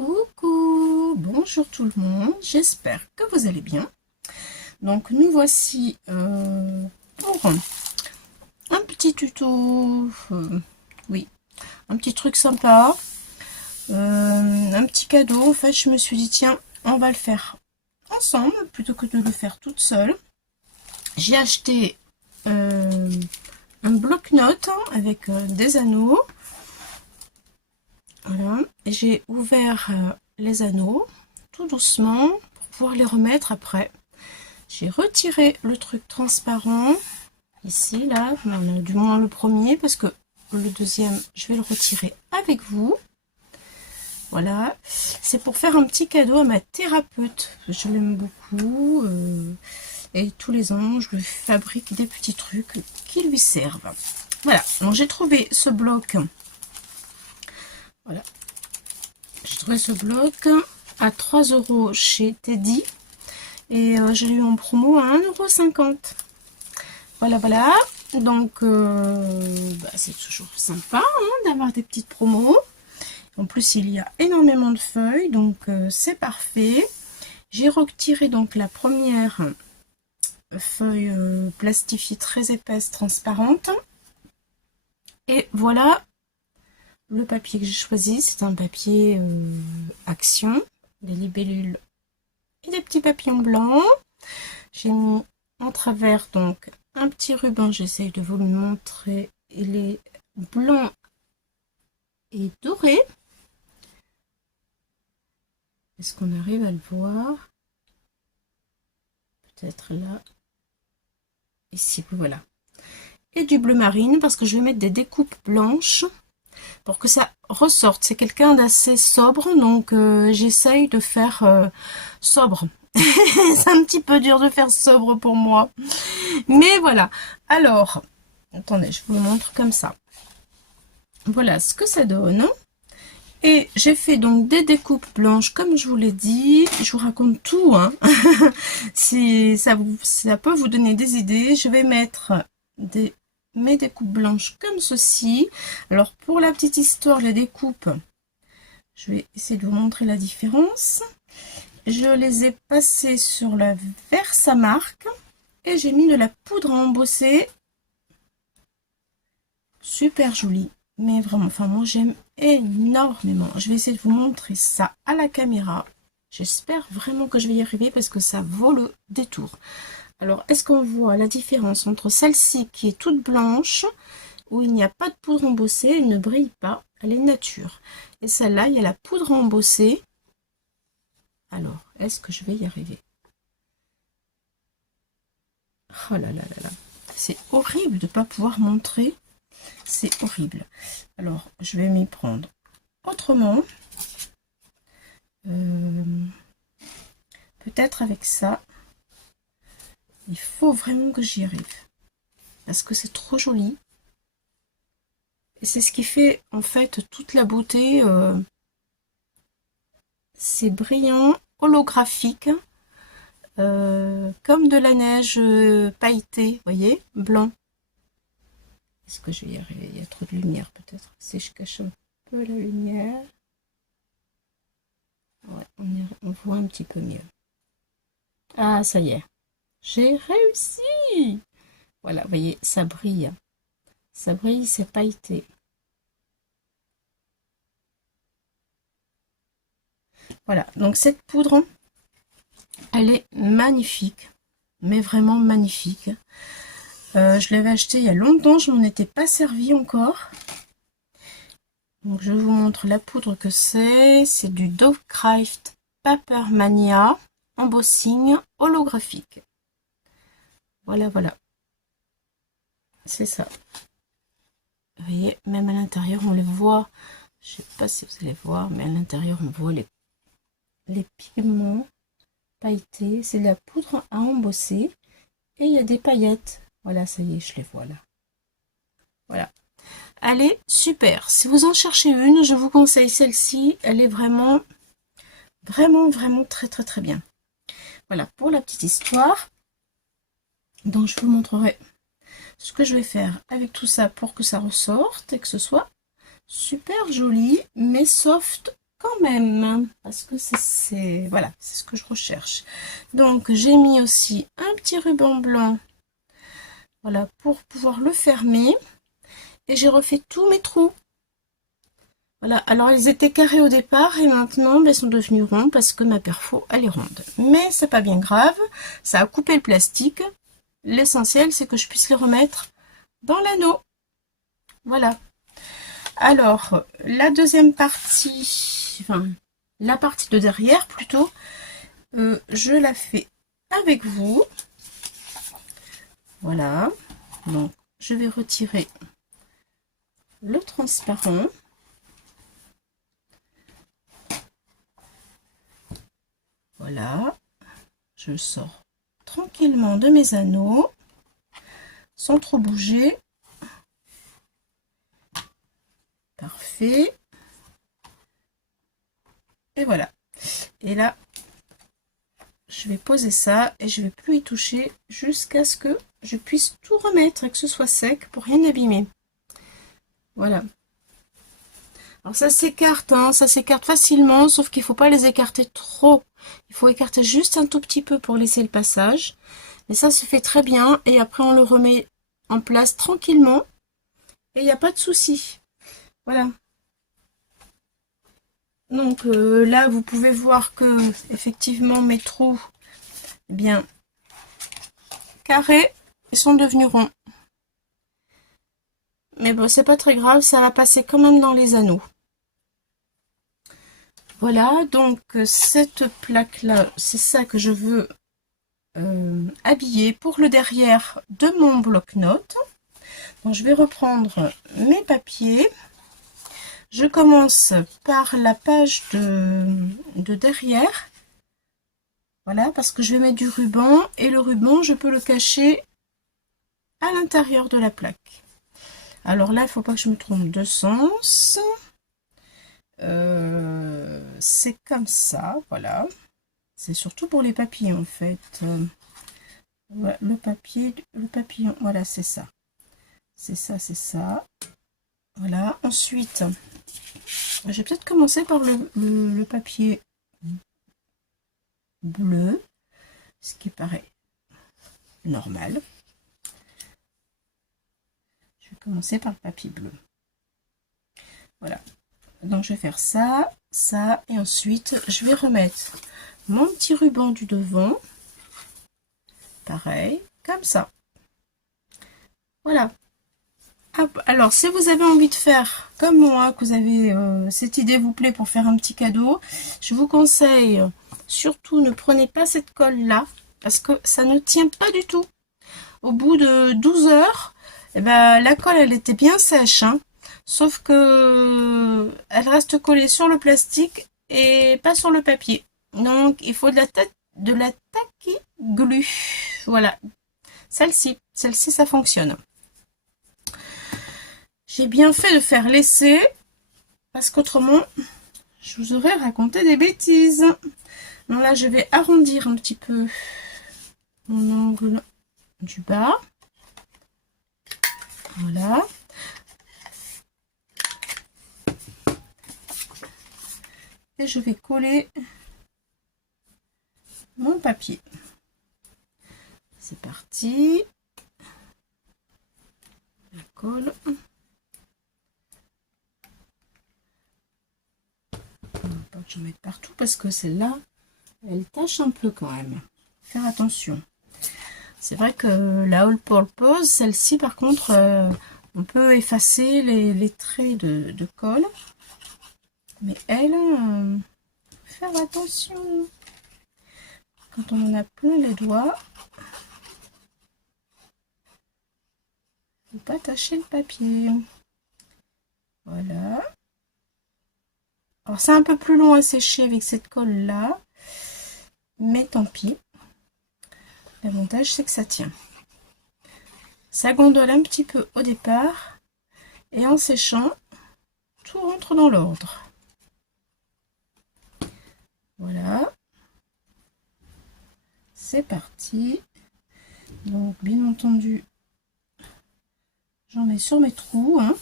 Coucou, bonjour tout le monde, j'espère que vous allez bien. Donc nous voici pour un petit tuto, oui, un petit truc sympa, un petit cadeau. En fait, je me suis dit tiens, on va le faire ensemble plutôt que de le faire toute seule. J'ai acheté un bloc-notes avec des anneaux. Voilà, j'ai ouvert les anneaux tout doucement pour pouvoir les remettre après. J'ai retiré le truc transparent ici, là, du moins le premier, parce que le deuxième, je vais le retirer avec vous. Voilà, c'est pour faire un petit cadeau à ma thérapeute. Je l'aime beaucoup et tous les ans, je lui fabrique des petits trucs qui lui servent. Voilà, donc j'ai trouvé ce bloc. Voilà. J'ai trouvé ce bloc à 3 € chez Teddy et je l'ai eu en promo à 1,50 €. Voilà, voilà. Donc, c'est toujours sympa d'avoir des petites promos. En plus, il y a énormément de feuilles, donc c'est parfait. J'ai retiré donc la première feuille plastifiée très épaisse, transparente. Et voilà le papier que j'ai choisi, c'est un papier Action, des libellules et des petits papillons blancs. J'ai mis en travers donc un petit ruban, j'essaye de vous le montrer, il est blanc et doré. Est-ce qu'on arrive à le voir? Peut-être là. Ici, voilà. Et du bleu marine, parce que je vais mettre des découpes blanches pour que ça ressorte. C'est quelqu'un d'assez sobre, donc j'essaye de faire sobre. C'est un petit peu dur de faire sobre pour moi. Mais voilà. Alors, attendez, je vous le montre comme ça. Voilà ce que ça donne. Et j'ai fait donc des découpes blanches, comme je vous l'ai dit. Je vous raconte tout, hein. Si ça peut vous donner des idées. Je vais mettre mes découpes blanches comme ceci. Alors pour la petite histoire, les découpes, je vais essayer de vous montrer la différence. Je les ai passées sur la Versamark et j'ai mis de la poudre à embosser. Super jolie, mais vraiment, enfin moi j'aime énormément. Je vais essayer de vous montrer ça à la caméra. J'espère vraiment que je vais y arriver parce que ça vaut le détour. Alors, est-ce qu'on voit la différence entre celle-ci qui est toute blanche, où il n'y a pas de poudre embossée, elle ne brille pas, elle est nature. Et celle-là, il y a la poudre embossée. Alors, est-ce que je vais y arriver? Oh là là là là. C'est horrible de ne pas pouvoir montrer. C'est horrible. Alors, je vais m'y prendre autrement. Peut-être avec ça. Il faut vraiment que j'y arrive. Parce que c'est trop joli. Et c'est ce qui fait en fait toute la beauté. C'est brillant, holographique. Comme de la neige pailletée, vous voyez, blanc. Est-ce que je vais y arriver? Il y a trop de lumière peut-être. Si je cache un peu la lumière. Ouais, on voit un petit peu mieux. Ah, ça y est. J'ai réussi! Voilà, vous voyez, ça brille. Ça brille, c'est pailleté. Voilà, donc cette poudre, elle est magnifique. Mais vraiment magnifique. Je l'avais acheté il y a longtemps, je m'en étais pas servi encore. Donc je vous montre la poudre que c'est. C'est du Dovecraft Paper Mania embossing holographique. Voilà, voilà. C'est ça. Vous voyez, même à l'intérieur, on les voit. Je sais pas si vous allez voir, mais à l'intérieur, on voit les pigments pailletés. C'est de la poudre à embosser. Et il y a des paillettes. Voilà, ça y est, je les vois là. Voilà. Elle est super. Si vous en cherchez une, je vous conseille celle-ci. Elle est vraiment, vraiment, vraiment très, très, très bien. Voilà, pour la petite histoire. Donc, je vous montrerai ce que je vais faire avec tout ça pour que ça ressorte et que ce soit super joli, mais soft quand même, parce que voilà, c'est ce que je recherche. Donc j'ai mis aussi un petit ruban blanc, voilà, pour pouvoir le fermer, et j'ai refait tous mes trous. Voilà, alors ils étaient carrés au départ et maintenant ils sont devenus ronds parce que ma perfo elle est ronde. Mais c'est pas bien grave, ça a coupé le plastique. L'essentiel c'est que je puisse les remettre dans l'anneau. Voilà. Alors, la deuxième partie, enfin, la partie de derrière plutôt, je la fais avec vous. Voilà. Donc, je vais retirer le transparent. Voilà. Je sors tranquillement de mes anneaux, sans trop bouger. Parfait. Et voilà. Et là, je vais poser ça et je vais plus y toucher jusqu'à ce que je puisse tout remettre et que ce soit sec pour rien abîmer. Voilà. Alors ça s'écarte, hein, ça s'écarte facilement, sauf qu'il ne faut pas les écarter trop. Il faut écarter juste un tout petit peu pour laisser le passage. Mais ça se fait très bien et après on le remet en place tranquillement et il n'y a pas de souci. Voilà. Donc là vous pouvez voir que effectivement mes trous, eh bien, carrés, ils sont devenus ronds. Mais bon, c'est pas très grave, ça va passer quand même dans les anneaux. Voilà, donc cette plaque-là, c'est ça que je veux habiller pour le derrière de mon bloc-notes. Donc je vais reprendre mes papiers. Je commence par la page de derrière. Voilà, parce que je vais mettre du ruban et le ruban, je peux le cacher à l'intérieur de la plaque. Alors là, il ne faut pas que je me trompe de sens. C'est comme ça, voilà. C'est surtout pour les papiers en fait. Le papillon, voilà, c'est ça. C'est ça, c'est ça. Voilà, ensuite, je vais peut-être commencer par le papier bleu, ce qui paraît normal. Je vais commencer par le papier bleu. Voilà. Donc je vais faire ça, ça, et ensuite je vais remettre mon petit ruban du devant. Pareil, comme ça. Voilà. Hop. Alors, si vous avez envie de faire comme moi, que vous avez cette idée vous plaît pour faire un petit cadeau, je vous conseille, surtout ne prenez pas cette colle là, parce que ça ne tient pas du tout. Au bout de 12 heures, eh ben, la colle elle était bien sèche, hein, sauf que elle reste collée sur le plastique et pas sur le papier. Donc, il faut de la tacky glue. Voilà. Celle-ci, ça fonctionne. J'ai bien fait de faire l'essai, parce qu'autrement, je vous aurais raconté des bêtises. Donc là, je vais arrondir un petit peu mon angle du bas. Voilà. Et je vais coller mon papier. C'est parti. Je colle. Pas que j'en mette partout parce que celle-là, elle tâche un peu quand même. Faire attention. C'est vrai que la All Purpose, celle-ci par contre, on peut effacer les traits de colle. Mais elle, faire attention. Quand on en a plein les doigts, faut pas tâcher le papier. Voilà. Alors c'est un peu plus long à sécher avec cette colle là, mais tant pis. L'avantage c'est que ça tient. Ça gondole un petit peu au départ et en séchant, tout rentre dans l'ordre. Voilà. C'est parti. Donc bien entendu, j'en mets sur mes trous, hein.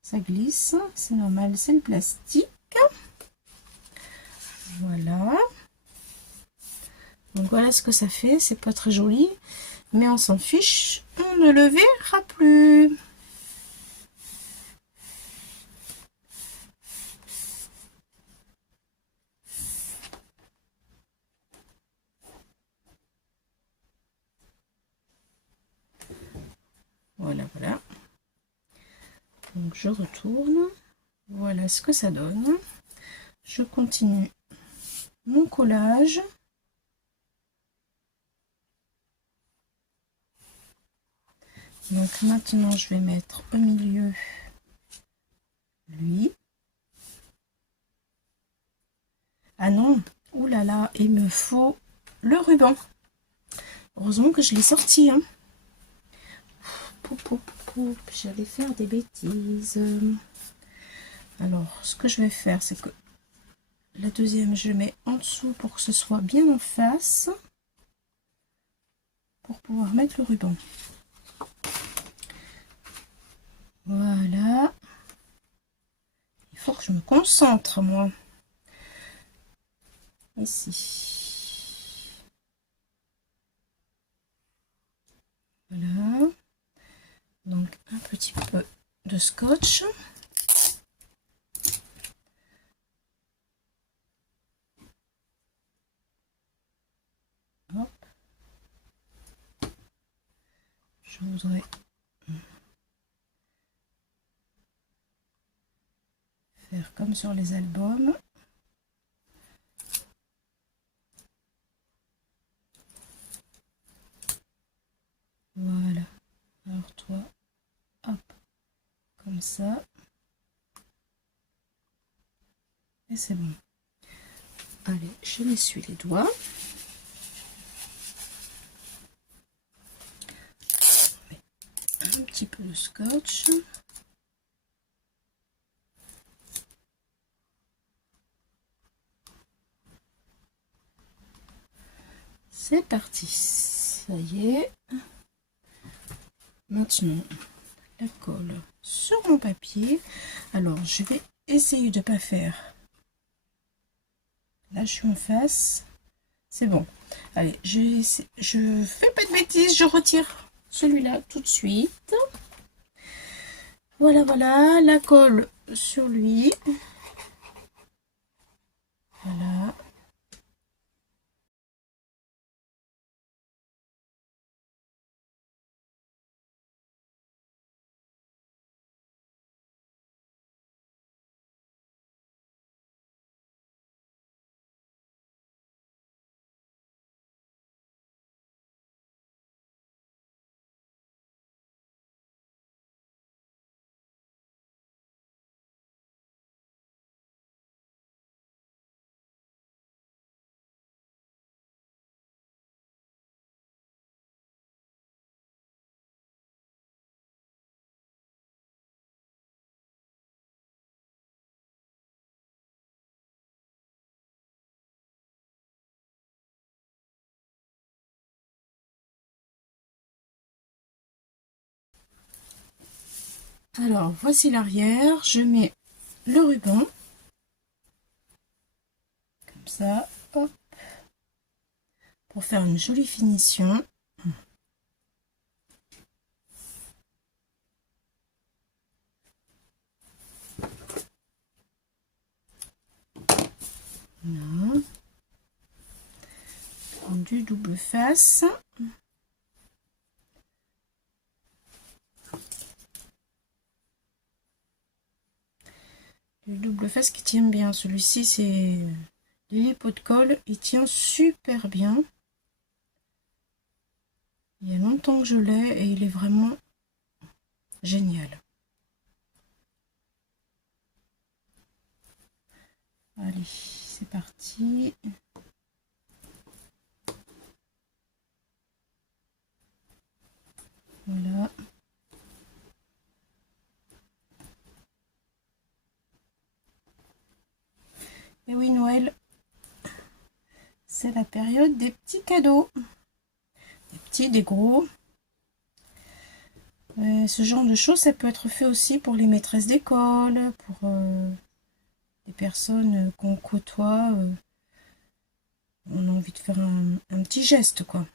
Ça glisse, c'est normal, c'est le plastique. Donc voilà ce que ça fait, c'est pas très joli, mais on s'en fiche, on ne le verra plus. Voilà, voilà. Donc je retourne. Voilà ce que ça donne. Je continue mon collage. Donc maintenant je vais mettre au milieu lui. Ah non, oulala, là là, il me faut le ruban. Heureusement que je l'ai sorti, hein. J'allais faire des bêtises. Alors, ce que je vais faire, c'est que la deuxième, je mets en dessous pour que ce soit bien en face. Pour pouvoir mettre le ruban. Voilà. Il faut que je me concentre, moi. Ici. Voilà. Donc, un petit peu de scotch. Hop. Je voudrais faire comme sur les albums. Voilà. Alors toi, hop, comme ça. Et c'est bon. Allez, je m'essuie les doigts. Un petit peu de scotch. C'est parti. Ça y est. Maintenant, la colle sur mon papier. Alors, je vais essayer de ne pas faire. Là, je suis en face. C'est bon. Allez, je fais pas de bêtises. Je retire celui-là tout de suite. Voilà, voilà. La colle sur lui. Voilà. Alors, voici l'arrière. Je mets le ruban. Comme ça. Hop. Pour faire une jolie finition. Voilà. Du double face. Le double face qui tient bien. Celui-ci, c'est les pots de colle. Il tient super bien. Il y a longtemps que je l'ai et il est vraiment génial. Allez, c'est parti. Voilà. Et oui, Noël, c'est la période des petits cadeaux. Des petits, des gros. Ce genre de choses, ça peut être fait aussi pour les maîtresses d'école, pour les personnes qu'on côtoie on a envie de faire un petit geste, quoi.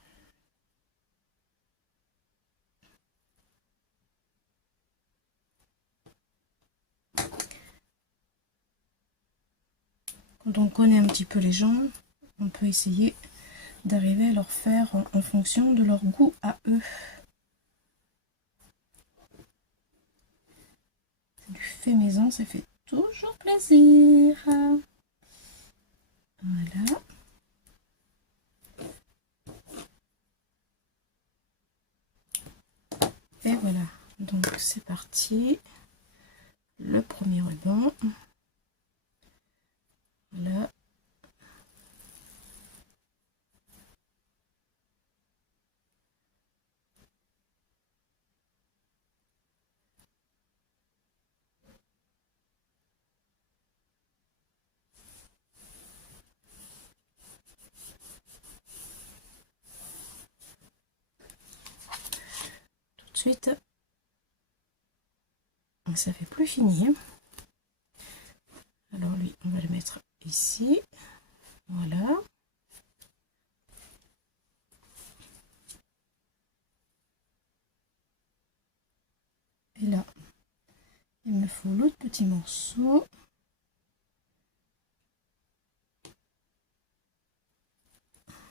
Quand on connaît un petit peu les gens, on peut essayer d'arriver à leur faire en fonction de leur goût à eux. C'est du fait maison, ça fait toujours plaisir. Voilà. Et voilà, donc c'est parti. Le premier ruban. Voilà. Tout de suite. Ça fait plus fini. Alors lui, on va le mettre ici. Voilà. Et là, il me faut l'autre petit morceau.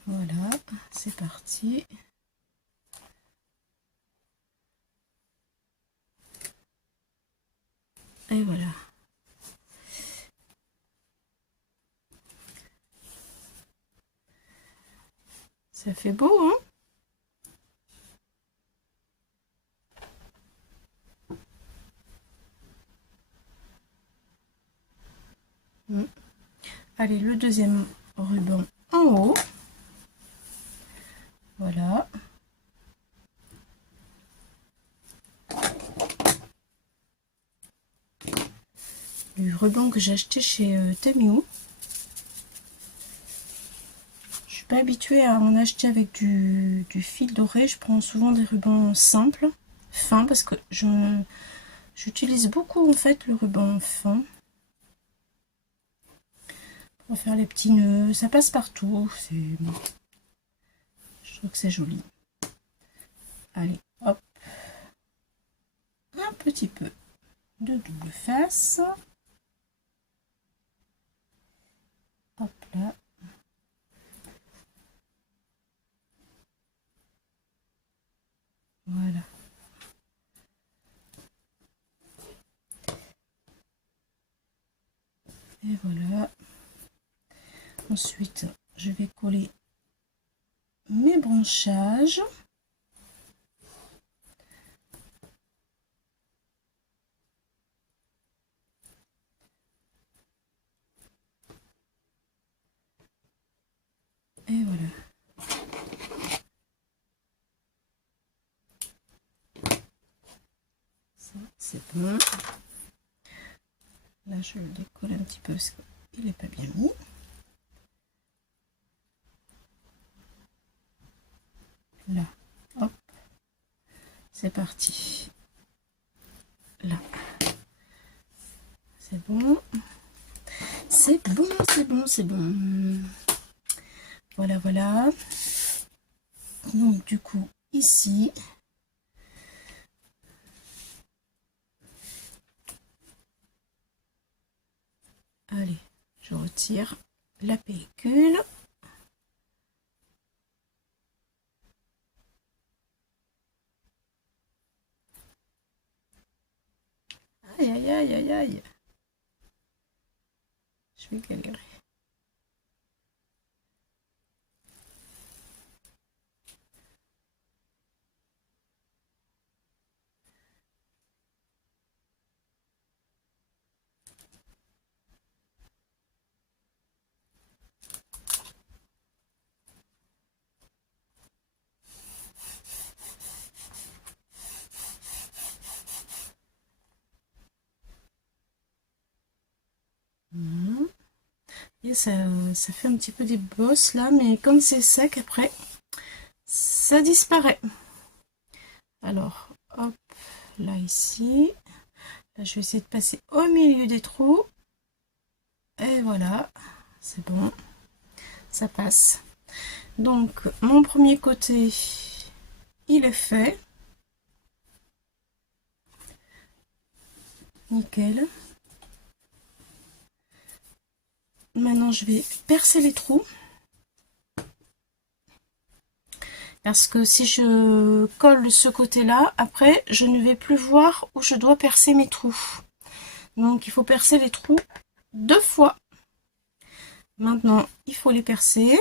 Voilà, c'est parti. Et voilà. Ça fait beau, hein? Allez, le deuxième ruban en haut. Voilà. Du ruban que j'ai acheté chez Tamiya. Je suis pas habituée à en acheter avec du fil doré. Je prends souvent des rubans simples, fins, parce que j'utilise beaucoup en fait le ruban fin. Pour faire les petits nœuds, ça passe partout. Je trouve que c'est joli. Allez, hop. Un petit peu de double face. Hop là. Voilà. Et voilà. Ensuite, je vais coller mes branchages. Et voilà. Ça, c'est bon. Là, je le décolle un petit peu parce qu'il n'est pas bien mis. Là, hop. C'est parti. Là. C'est bon. C'est bon, c'est bon, c'est bon. Voilà, voilà. Donc, du coup, ici, allez, je retire la pellicule. Aïe, aïe, aïe, aïe, aïe. Je vais galérer. Et ça fait un petit peu des bosses là, mais comme c'est sec après, ça disparaît. Alors, hop, là ici. Là, je vais essayer de passer au milieu des trous. Et voilà, c'est bon. ça passe. Donc mon premier côté, il est fait. Nickel. Maintenant je vais percer les trous. Parce que si je colle ce côté-là, après je ne vais plus voir où je dois percer mes trous. Donc il faut percer les trous 2 fois. Maintenant il faut les percer.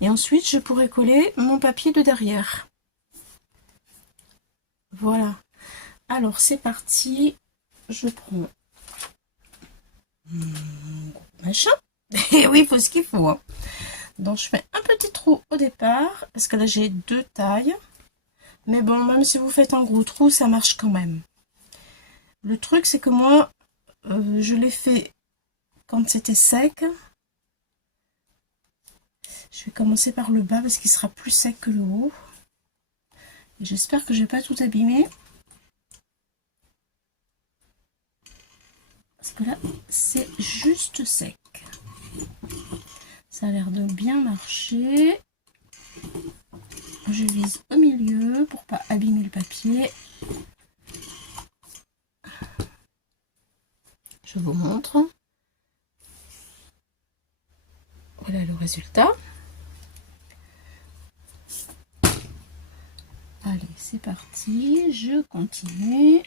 Et ensuite je pourrai coller mon papier de derrière. Voilà. Alors c'est parti. Je prends mon machin. Et oui, il faut ce qu'il faut. Hein. Donc je fais un petit trou au départ. Parce que là j'ai 2 tailles. Mais bon, même si vous faites un gros trou, ça marche quand même. Le truc c'est que moi, je l'ai fait quand c'était sec. Je vais commencer par le bas parce qu'il sera plus sec que le haut. J'espère que je vais pas tout abîmer. Parce que là, c'est juste sec. Ça a l'air de bien marcher. Je vise au milieu pour pas abîmer le papier. Je vous montre. Voilà le résultat. Allez, c'est parti. Je continue.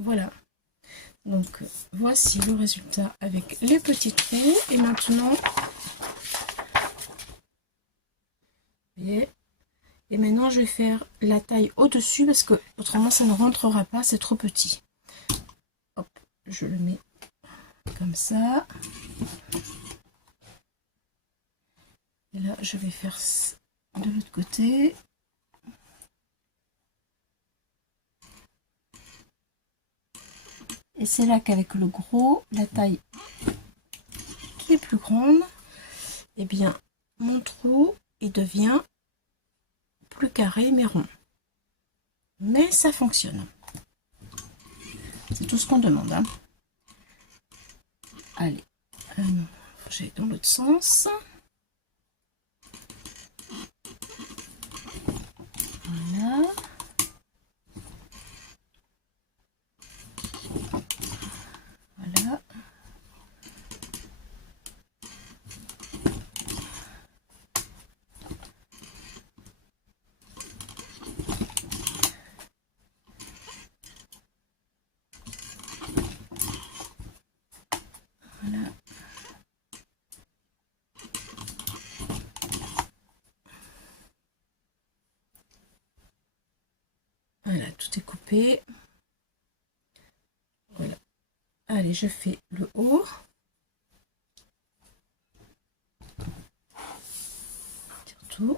Voilà. Donc, voici le résultat avec les petits trous. Et maintenant, et maintenant, je vais faire la taille au-dessus parce que autrement, ça ne rentrera pas. C'est trop petit. Hop, je le mets comme ça. Et là, je vais faire de l'autre côté. Et c'est là qu'avec le gros, la taille qui est plus grande, eh bien, mon trou, il devient plus carré mais rond. Mais ça fonctionne. C'est tout ce qu'on demande. Hein. Allez, j'ai dans l'autre sens. Voilà. Voilà. Voilà. Voilà, tout est coupé. Voilà. Allez, je fais le haut. Tout.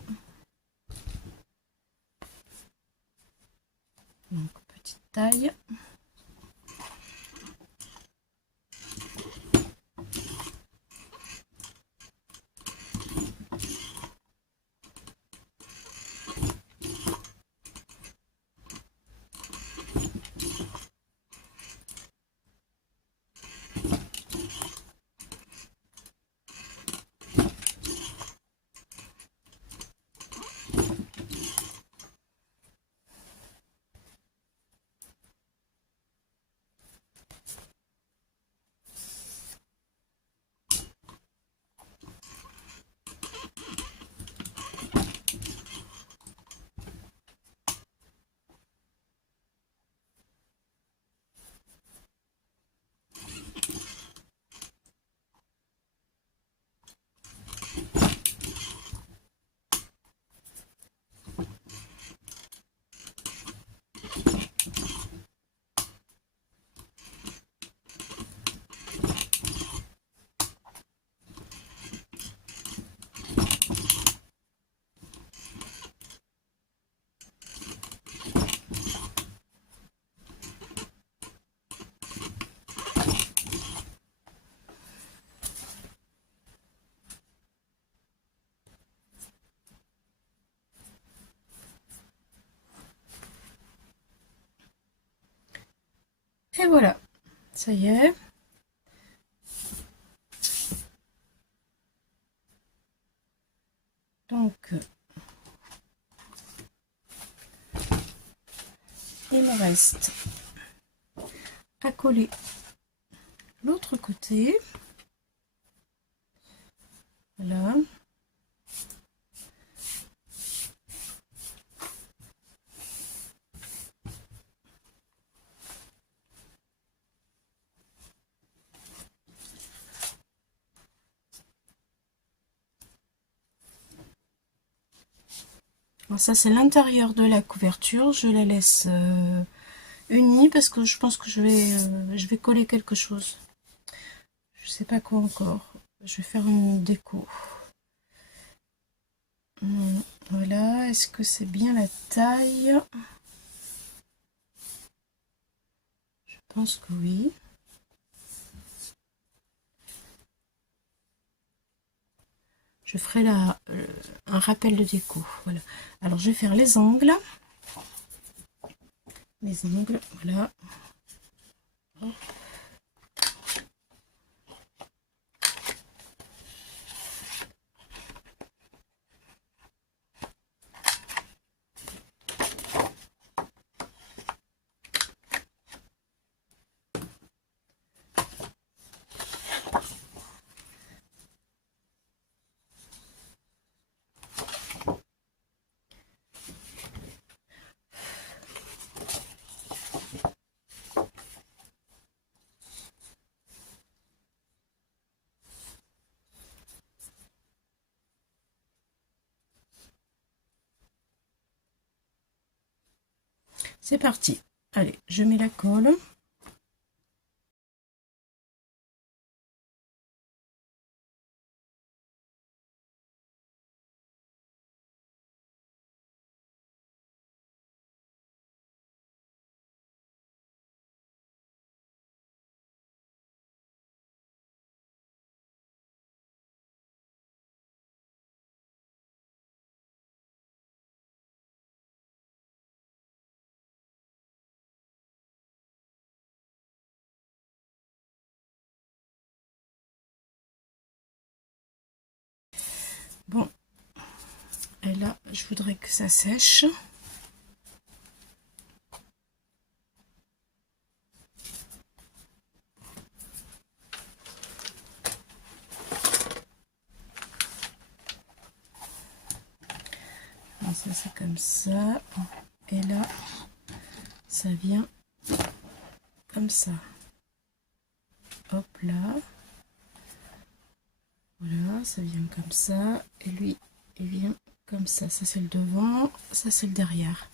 Donc, petite taille. Ça y est. Donc, il me reste à coller l'autre côté. Voilà. Alors ça, c'est l'intérieur de la couverture. Je la laisse unie parce que je pense que je vais coller quelque chose. Je sais pas quoi encore. Je vais faire une déco. Voilà, est-ce que c'est bien la taille? Je pense que oui. Je ferai un rappel de déco. Voilà. Alors je vais faire les angles. Les angles, voilà. Hop. C'est parti. Allez, je mets la colle. Bon, et là, je voudrais que ça sèche. Alors ça, c'est comme ça. Et là, ça vient comme ça. Hop là. Voilà, ça vient comme ça. Et lui, il vient comme ça. Ça, c'est le devant. Ça, c'est le derrière.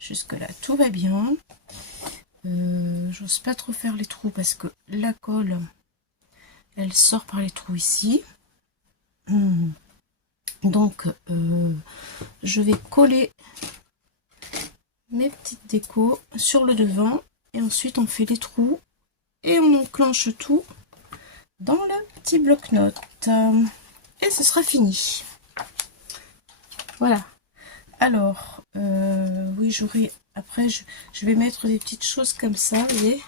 Jusque là, tout va bien. J'ose pas trop faire les trous parce que la colle, elle sort par les trous ici. Donc, je vais coller mes petites décos sur le devant. Et ensuite, on fait les trous. Et on enclenche tout dans le petit bloc-notes. Et ce sera fini. Voilà. Alors, oui, j'aurai... Après, je vais mettre des petites choses comme ça, vous voyez,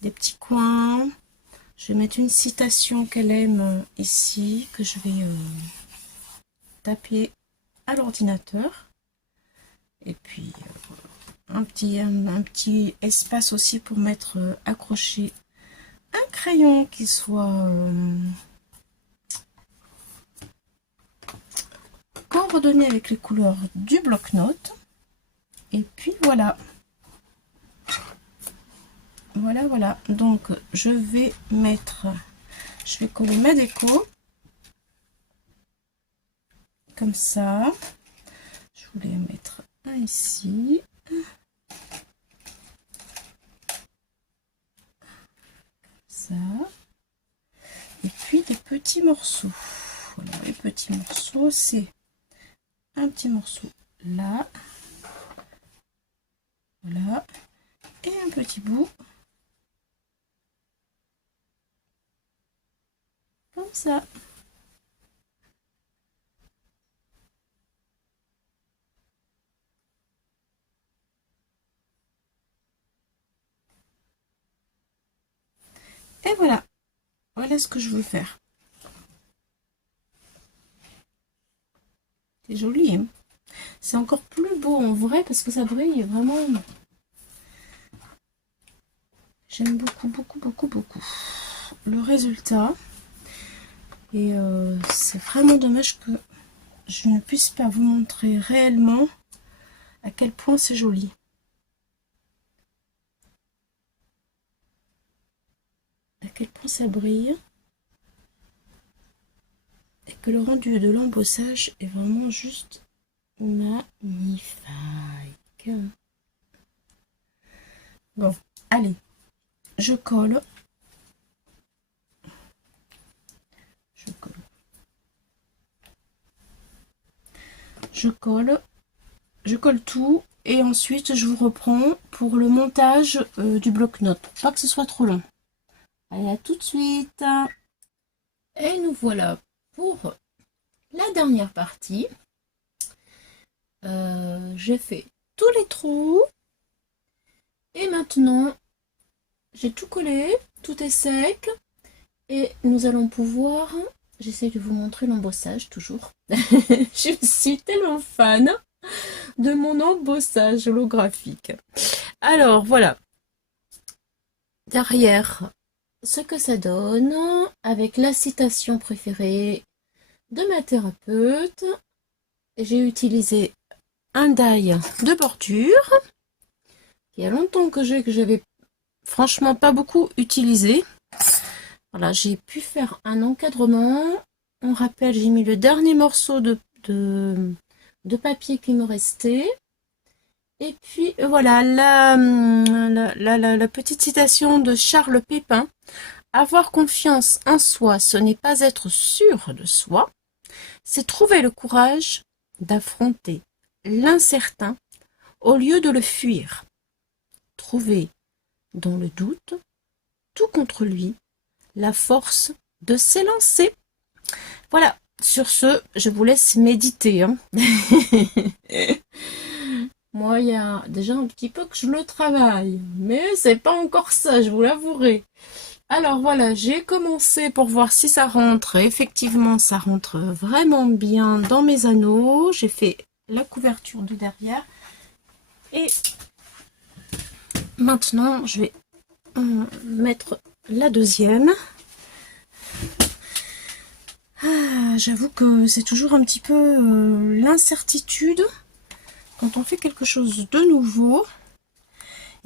des petits coins. Je vais mettre une citation qu'elle aime ici, que je vais taper à l'ordinateur. Et puis, un petit espace aussi pour mettre accroché un crayon qui soit coordonné avec les couleurs du bloc-notes. Et puis voilà. Voilà, voilà. Donc, je vais coller ma déco. Comme ça. Je voulais mettre un ici. Ça. Et puis des petits morceaux. Voilà, les petits morceaux, c'est un petit morceau là. Voilà. Et un petit bout. Comme ça. Et voilà, voilà ce que je veux faire. C'est joli, hein. C'est encore plus beau en vrai parce que ça brille vraiment. J'aime beaucoup, beaucoup, beaucoup, beaucoup le résultat. Et c'est vraiment dommage que je ne puisse pas vous montrer réellement à quel point c'est joli. À quel point ça brille. Et que le rendu de l'embossage est vraiment juste magnifique. Bon, allez, je colle. Je colle. Je colle. Je colle tout. Et ensuite, je vous reprends pour le montage du bloc-notes. Pour pas que ce soit trop long. Allez, à tout de suite. Et nous voilà pour la dernière partie. J'ai fait tous les trous. Et maintenant, j'ai tout collé. Tout est sec. Et nous allons pouvoir... J'essaie de vous montrer l'embossage, toujours. Je suis tellement fan de mon embossage holographique. Alors, voilà. Derrière, ce que ça donne, avec la citation préférée de ma thérapeute. J'ai utilisé un die de bordure. Il y a longtemps que j'avais franchement pas beaucoup utilisé. Voilà, j'ai pu faire un encadrement. On rappelle, j'ai mis le dernier morceau de papier qui me restait. Et puis voilà, la petite citation de Charles Pépin. Avoir confiance en soi, ce n'est pas être sûr de soi, c'est trouver le courage d'affronter l'incertain au lieu de le fuir. Trouver dans le doute, tout contre lui, la force de s'élancer. Voilà, sur ce, je vous laisse méditer. Hein. Moi, il y a déjà un petit peu que je le travaille, mais c'est pas encore ça, je vous l'avouerai. Alors voilà, j'ai commencé pour voir si ça rentre. Effectivement, ça rentre vraiment bien dans mes anneaux. J'ai fait la couverture de derrière. Et maintenant, je vais mettre la deuxième. J'avoue que c'est toujours un petit peu l'incertitude quand on fait quelque chose de nouveau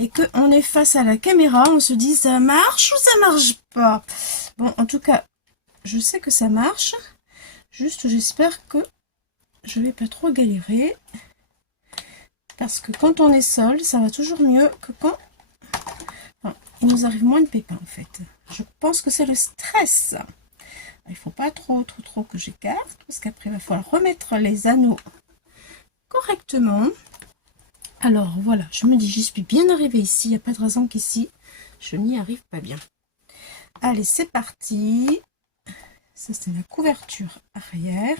et qu'on est face à la caméra, on se dit ça marche ou ça marche pas. Bon, en tout cas, je sais que ça marche. Juste, j'espère que je vais pas trop galérer. Parce que quand on est seul, ça va toujours mieux que quand il nous arrive moins de pépins en fait. Je pense que c'est le stress. Il faut pas trop que j'écarte parce qu'après il va falloir remettre les anneaux correctement. Alors voilà, je me dis, j'y suis bien arrivée ici. Il n'y a pas de raison qu'ici, je n'y arrive pas bien. Allez, c'est parti. Ça, c'est la couverture arrière.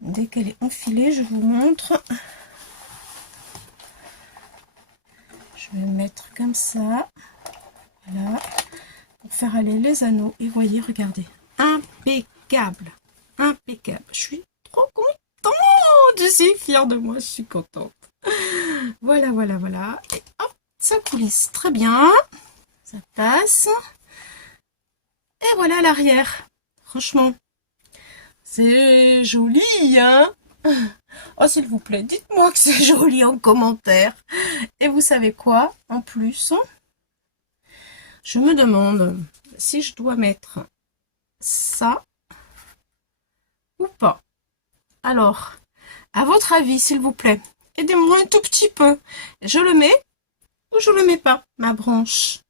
Dès qu'elle est enfilée, je vous montre. Je vais mettre comme ça. Voilà. Pour faire aller les anneaux. Et voyez, regardez. Impeccable. Impeccable. Je suis trop contente. Je suis fière de moi. Je suis contente. Voilà, voilà, voilà. Et hop, ça coulisse très bien. Ça passe. Et voilà l'arrière. Franchement, c'est joli, hein? Oh, s'il vous plaît, dites-moi que c'est joli en commentaire. Et vous savez quoi? En plus, je me demande si je dois mettre ça ou pas. Alors, à votre avis, s'il vous plaît, aidez-moi un tout petit peu. Je le mets ou je le mets pas, ma branche?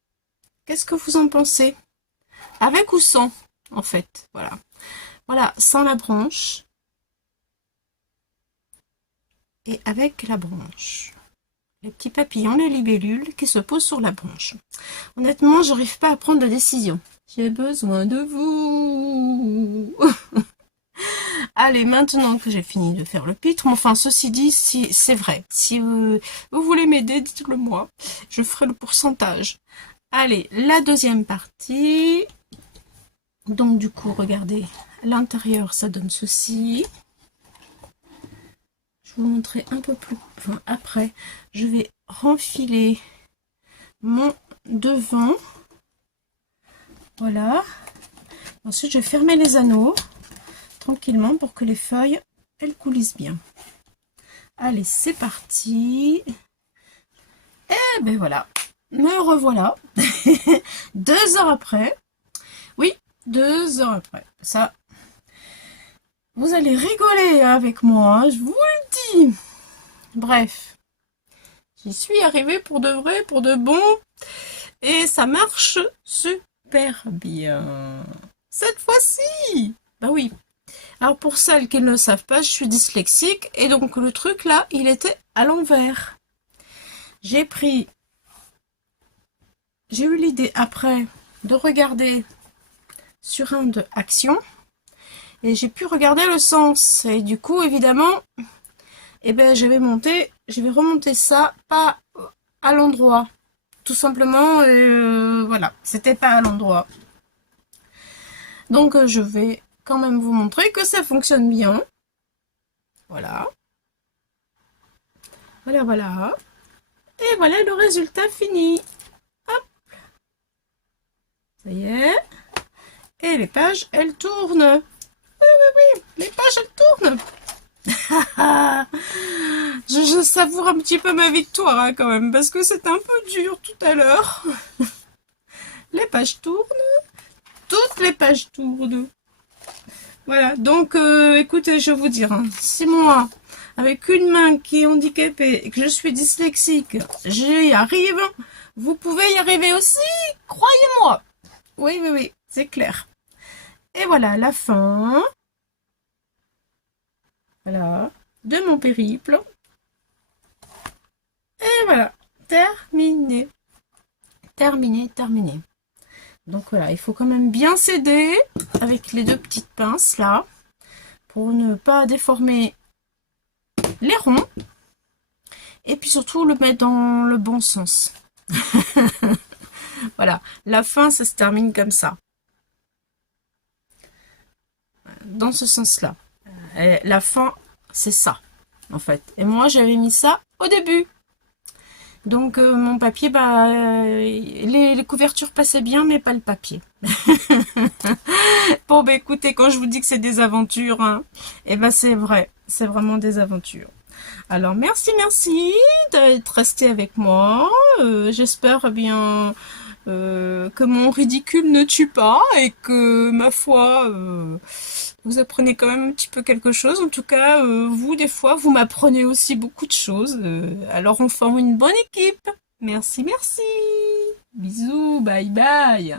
Qu'est-ce que vous en pensez? Avec ou sans, en fait, voilà. Voilà, sans la branche. Et avec la branche. Les petits papillons, les libellules qui se posent sur la branche. Honnêtement, j'arrive pas à prendre de décision. J'ai besoin de vous. Allez, maintenant que j'ai fini de faire le pitre, enfin, ceci dit, si c'est vrai. Si vous voulez m'aider, dites-le moi. Je ferai le pourcentage. Allez, la deuxième partie. Donc du coup, regardez, l'intérieur, ça donne ceci. Je vais vous montrer un peu plus. Enfin, après, je vais renfiler mon devant. Voilà. Ensuite, je vais fermer les anneaux tranquillement pour que les feuilles, elles coulissent bien. Allez, c'est parti. Et ben voilà, me revoilà. 2 heures après. Oui, 2 heures après. Ça, vous allez rigoler avec moi, hein, je vous le dis. Bref, j'y suis arrivée pour de vrai, pour de bon. Et ça marche super bien. Cette fois-ci. Bah oui. Alors pour celles qui ne le savent pas, je suis dyslexique. Et donc le truc là, il était à l'envers. J'ai eu l'idée après de regarder sur un de Action. Et j'ai pu regarder le sens. Et du coup, évidemment, eh ben, je vais remonter ça pas à l'endroit. Tout simplement, voilà, c'était pas à l'endroit. Donc, je vais quand même vous montrer que ça fonctionne bien. Voilà. Voilà, voilà. Et voilà le résultat fini. Hop. Ça y est. Et les pages, elles tournent. Oui, oui, oui, les pages, elles tournent. Je savoure un petit peu ma victoire hein, quand même, parce que c'était un peu dur tout à l'heure. Les pages tournent. Toutes les pages tournent. Voilà, donc écoutez, je vais vous dire, hein, si moi, avec une main qui est handicapée et que je suis dyslexique, j'y arrive, vous pouvez y arriver aussi, croyez-moi. Oui, oui, oui, c'est clair. Et voilà, la fin. Voilà, de mon périple. Et voilà, terminé. Terminé, terminé. Donc voilà, il faut quand même bien s'aider avec les 2 petites pinces là, pour ne pas déformer les ronds. Et puis surtout le mettre dans le bon sens. Voilà, la fin ça se termine comme ça. Dans ce sens-là. La fin, c'est ça, en fait. Et moi, j'avais mis ça au début. Donc, mon papier, bah, les couvertures passaient bien, mais pas le papier. Bon, bah, écoutez, quand je vous dis que c'est des aventures, hein, et ben c'est vrai. C'est vraiment des aventures. Alors, merci d'être resté avec moi. J'espère eh bien que mon ridicule ne tue pas et que, ma foi, vous apprenez quand même un petit peu quelque chose. En tout cas, vous, des fois, vous m'apprenez aussi beaucoup de choses. Alors, on forme une bonne équipe. Merci. Bisous, bye bye.